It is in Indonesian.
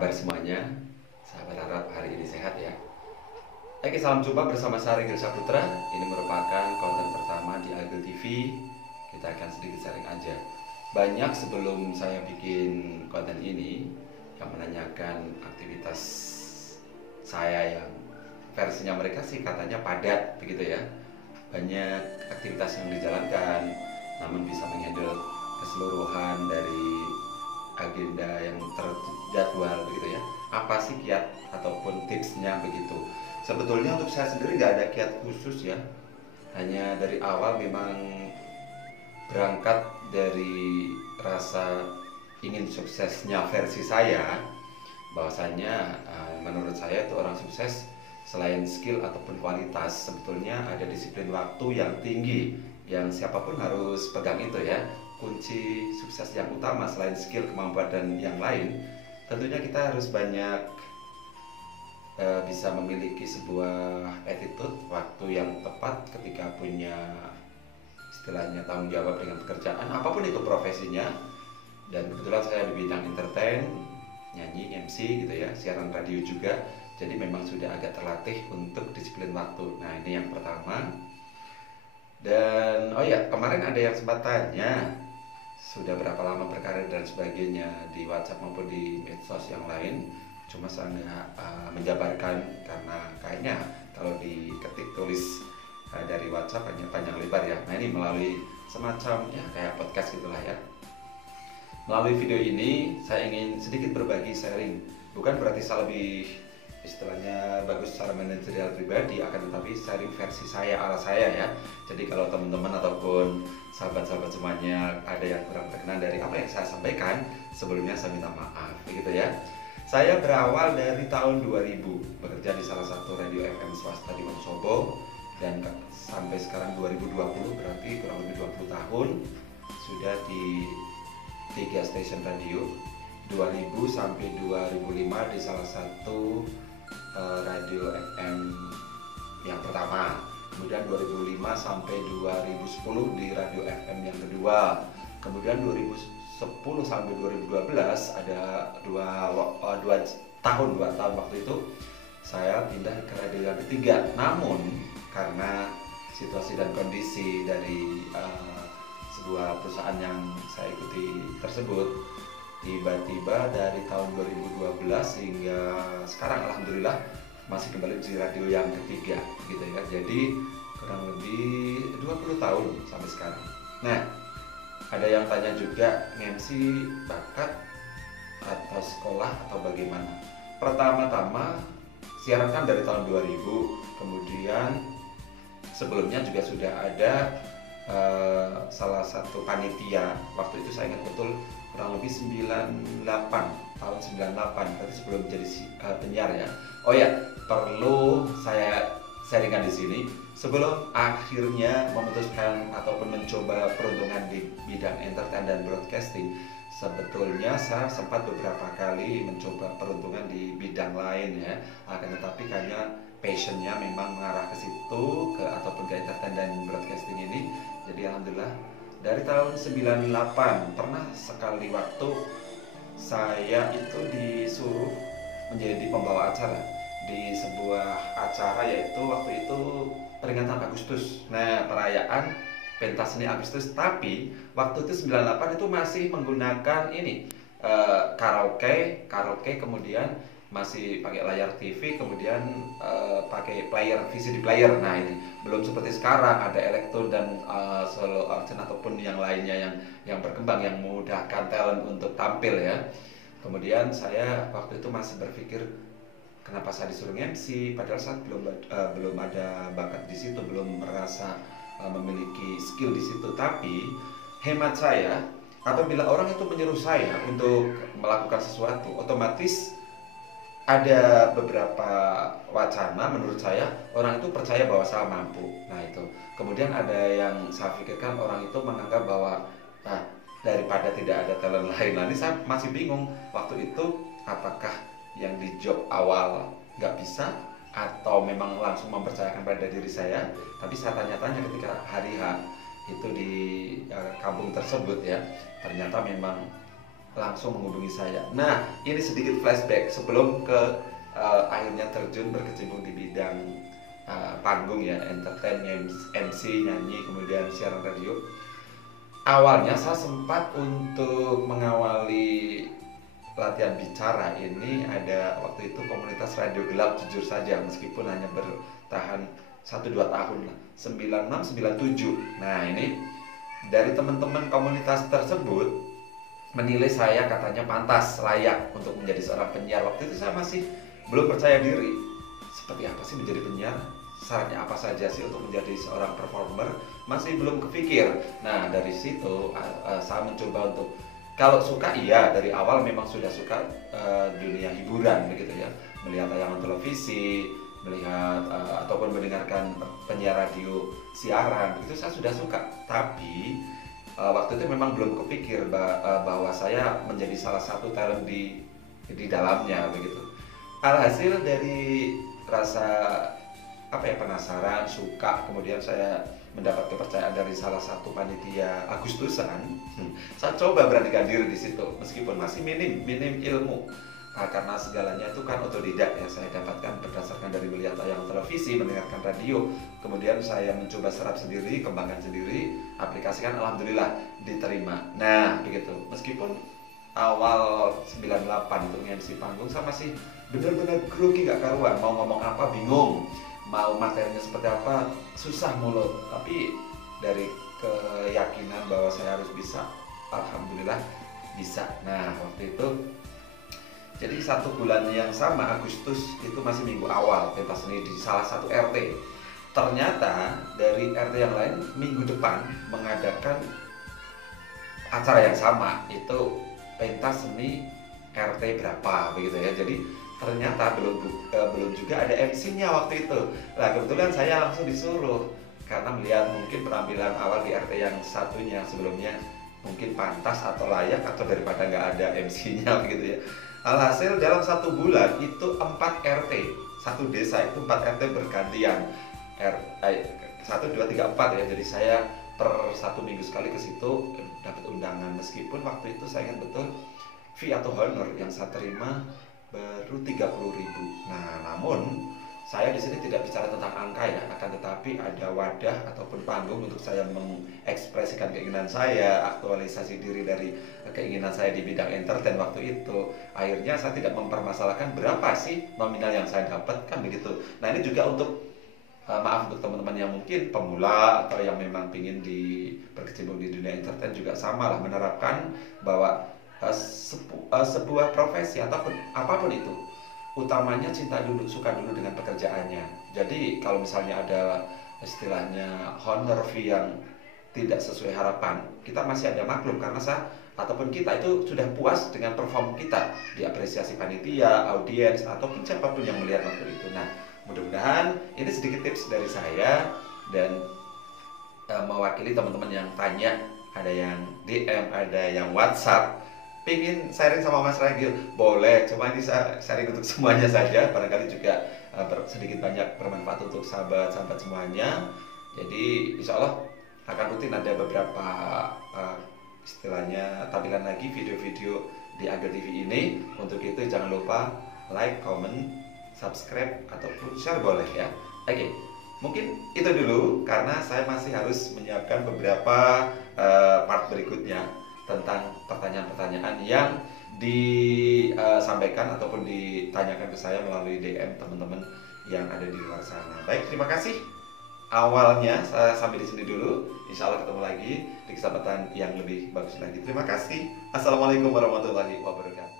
kabar semuanya? Saya berharap hari ini sehat ya. Oke, salam jumpa bersama saya Ringgil Saputra. Ini merupakan konten pertama di Agil TV. Kita akan sedikit sharing aja. Banyak sebelum saya bikin konten ini yang menanyakan aktivitas saya yang versinya mereka sih katanya padat begitu ya. Banyak aktivitas yang dijalankan, namun bisa menghandle keseluruhan dari agenda yang terjadwal begitu ya. Apa sih kiat ataupun tipsnya begitu? Sebetulnya untuk saya sendiri nggak ada kiat khusus ya. Hanya dari awal memang berangkat dari rasa ingin suksesnya versi saya, bahwasanya menurut saya itu orang sukses selain skill ataupun kualitas sebetulnya ada disiplin waktu yang tinggi yang siapapun harus pegang itu ya. Kunci sukses yang utama selain skill, kemampuan dan yang lain, tentunya kita harus banyak bisa memiliki sebuah attitude waktu yang tepat ketika punya istilahnya tanggung jawab dengan pekerjaan apapun itu profesinya. Dan kebetulan saya di bidang entertain, nyanyi, MC gitu ya, siaran radio juga, jadi memang sudah agak terlatih untuk disiplin waktu. Nah ini yang pertama. Dan oh ya, kemarin ada yang sempat tanya sudah berapa lama berkarir dan sebagainya di WhatsApp maupun di medsos yang lain. Cuma saya nggak menjabarkan karena kayaknya kalau diketik tulis dari WhatsApp hanya panjang lebar ya. Nah ini melalui semacam ya kayak podcast gitulah ya. Melalui video ini saya ingin sedikit berbagi sharing. Bukan berarti saya lebih istilahnya bagus secara manajerial pribadi, akan tetapi sharing versi saya ala saya ya. Jadi kalau teman-teman ataupun sahabat-sahabat semuanya ada yang kurang berkenan dari apa yang saya sampaikan, sebelumnya saya minta maaf begitu ya. Saya berawal dari tahun 2000 bekerja di salah satu radio FM swasta di Wonosobo, dan sampai sekarang 2020 berarti kurang lebih 20 tahun sudah di 3 stasiun radio. 2000 sampai 2005 di salah satu radio FM yang pertama, kemudian 2005 sampai 2010 di radio FM yang kedua, kemudian 2010 sampai 2012 ada dua tahun waktu itu saya pindah ke radio yang ketiga. Namun karena situasi dan kondisi dari sebuah perusahaan yang saya ikuti tersebut, tiba-tiba dari tahun 2012 hingga sekarang alhamdulillah masih kembali di radio yang ketiga gitu ya. Jadi kurang lebih 20 tahun sampai sekarang. Nah, ada yang tanya juga, MC bakat atau sekolah atau bagaimana? Pertama-tama siaran kan dari tahun 2000, kemudian sebelumnya juga sudah ada salah satu panitia. Waktu itu saya ingat betul kurang lebih tahun 98, berarti sebelum jadi penyiar ya. Oh ya, perlu saya sharingkan di sini. Sebelum akhirnya memutuskan ataupun mencoba peruntungan di bidang entertain dan broadcasting, sebetulnya saya sempat beberapa kali mencoba peruntungan di bidang lain ya. Akan tetapi kayaknya passionnya memang mengarah ke situ, ataupun ke entertain dan broadcasting ini. Jadi alhamdulillah dari tahun 98 pernah sekali waktu saya itu disuruh menjadi pembawa acara di sebuah acara, yaitu waktu itu peringatan Agustus. Nah, perayaan pentas seni Agustus, tapi waktu itu 98 itu masih menggunakan ini karaoke, kemudian masih pakai layar TV, kemudian pakai player VCD player. Nah ini belum seperti sekarang ada elektron dan solo auction ataupun yang lainnya yang berkembang yang memudahkan talent untuk tampil ya. Kemudian saya waktu itu masih berpikir kenapa saya disuruh MC, padahal saat belum ada bakat di situ, belum merasa memiliki skill di situ. Tapi hemat saya, apabila orang itu menyuruh saya untuk melakukan sesuatu, otomatis ada beberapa wacana menurut saya orang itu percaya bahwa saya mampu. Nah itu. Kemudian ada yang saya pikirkan orang itu menganggap bahwa daripada tidak ada talent lain. Nah ini saya masih bingung waktu itu, apakah yang di job awal nggak bisa atau memang langsung mempercayakan pada diri saya. Tapi saya tanya-tanya ketika hari H itu di kampung tersebut ya, ternyata memang langsung menghubungi saya. Nah, ini sedikit flashback sebelum ke akhirnya terjun berkecimpung di bidang panggung ya, entertain, MC, nyanyi, kemudian siaran radio. Awalnya saya sempat untuk mengawali latihan bicara ini, ada waktu itu komunitas radio gelap, jujur saja meskipun hanya bertahan 1-2 tahun lah, 96-97. Nah ini dari teman-teman komunitas tersebut menilai saya katanya pantas, layak untuk menjadi seorang penyiar. Waktu itu saya masih belum percaya diri, seperti apa sih menjadi penyiar, syaratnya apa saja sih untuk menjadi seorang performer, masih belum kepikir. Nah dari situ saya mencoba untuk, kalau suka iya, dari awal memang sudah suka dunia hiburan begitu ya, melihat tayangan televisi, melihat ataupun mendengarkan penyiar radio siaran, itu saya sudah suka. Tapi waktu itu memang belum kepikir bahwa saya menjadi salah satu talent di dalamnya begitu. Alhasil dari rasa penasaran, suka, kemudian saya mendapat kepercayaan dari salah satu panitia Agustusan. Saya coba beranikan diri di situ meskipun masih minim ilmu. Karena segalanya itu kan otodidak ya, saya dapatkan berdasarkan dari melihat tayangan televisi, mendengarkan radio, kemudian saya mencoba serap sendiri, kembangkan sendiri, aplikasikan, alhamdulillah diterima. Nah begitu, meskipun awal 98 itu MC panggung saya masih benar-benar grogi gak karuan, mau ngomong apa bingung, mau materinya seperti apa susah mulut, tapi dari keyakinan bahwa saya harus bisa, alhamdulillah bisa. Nah waktu itu jadi 1 bulan yang sama, Agustus itu masih minggu awal, pentas seni di salah satu RT. Ternyata dari RT yang lain minggu depan mengadakan acara yang sama, itu pentas seni RT berapa begitu ya. Jadi ternyata belum juga ada MC-nya waktu itu. Nah kebetulan saya langsung disuruh karena melihat mungkin penampilan awal di RT yang satunya sebelumnya mungkin pantas atau layak, atau daripada nggak ada MC-nya begitu ya. Alhasil dalam 1 bulan itu 4 RT, satu desa itu 4 RT bergantian, 1, 2, 3, 4 ya. Jadi saya per 1 minggu sekali ke situ dapat undangan, meskipun waktu itu saya ingat betul fee atau honor yang saya terima baru 30.000. Nah, namun saya di sini tidak bicara tentang angka ya, akan tetapi ada wadah ataupun panggung untuk saya mengekspresikan keinginan saya, aktualisasi diri dari keinginan saya di bidang entertain waktu itu. Akhirnya saya tidak mempermasalahkan berapa sih nominal yang saya dapatkan begitu. Nah, ini juga untuk maaf untuk teman-teman yang mungkin pemula atau yang memang ingin berkecimpung di dunia entertain juga sama lah, menerapkan bahwa sebuah profesi ataupun apapun itu, utamanya cinta dulu, suka dulu dengan pekerjaannya. Jadi kalau misalnya ada istilahnya honor fee yang tidak sesuai harapan, kita masih ada maklum, karena ataupun kita itu sudah puas dengan perform kita, diapresiasi panitia, audiens, ataupun siapapun yang melihat waktu itu. Nah mudah-mudahan ini sedikit tips dari saya dan mewakili teman-teman yang tanya, ada yang DM, ada yang WhatsApp, pingin sharing sama Mas Ragil, boleh, cuma ini saya sharing untuk semuanya saja, barangkali juga sedikit banyak bermanfaat untuk sahabat-sahabat semuanya. Jadi insya Allah akan rutin ada beberapa istilahnya tampilan lagi video-video di Agel TV ini. Untuk itu jangan lupa like, comment, subscribe, ataupun share boleh ya. Oke, mungkin itu dulu karena saya masih harus menyiapkan beberapa part berikutnya tentang pertanyaan-pertanyaan yang disampaikan ataupun ditanyakan ke saya melalui DM teman-teman yang ada di luar sana. Baik, terima kasih. Awalnya saya sampai di sini dulu. Insya Allah ketemu lagi di kesempatan yang lebih bagus lagi. Terima kasih. Assalamualaikum warahmatullahi wabarakatuh.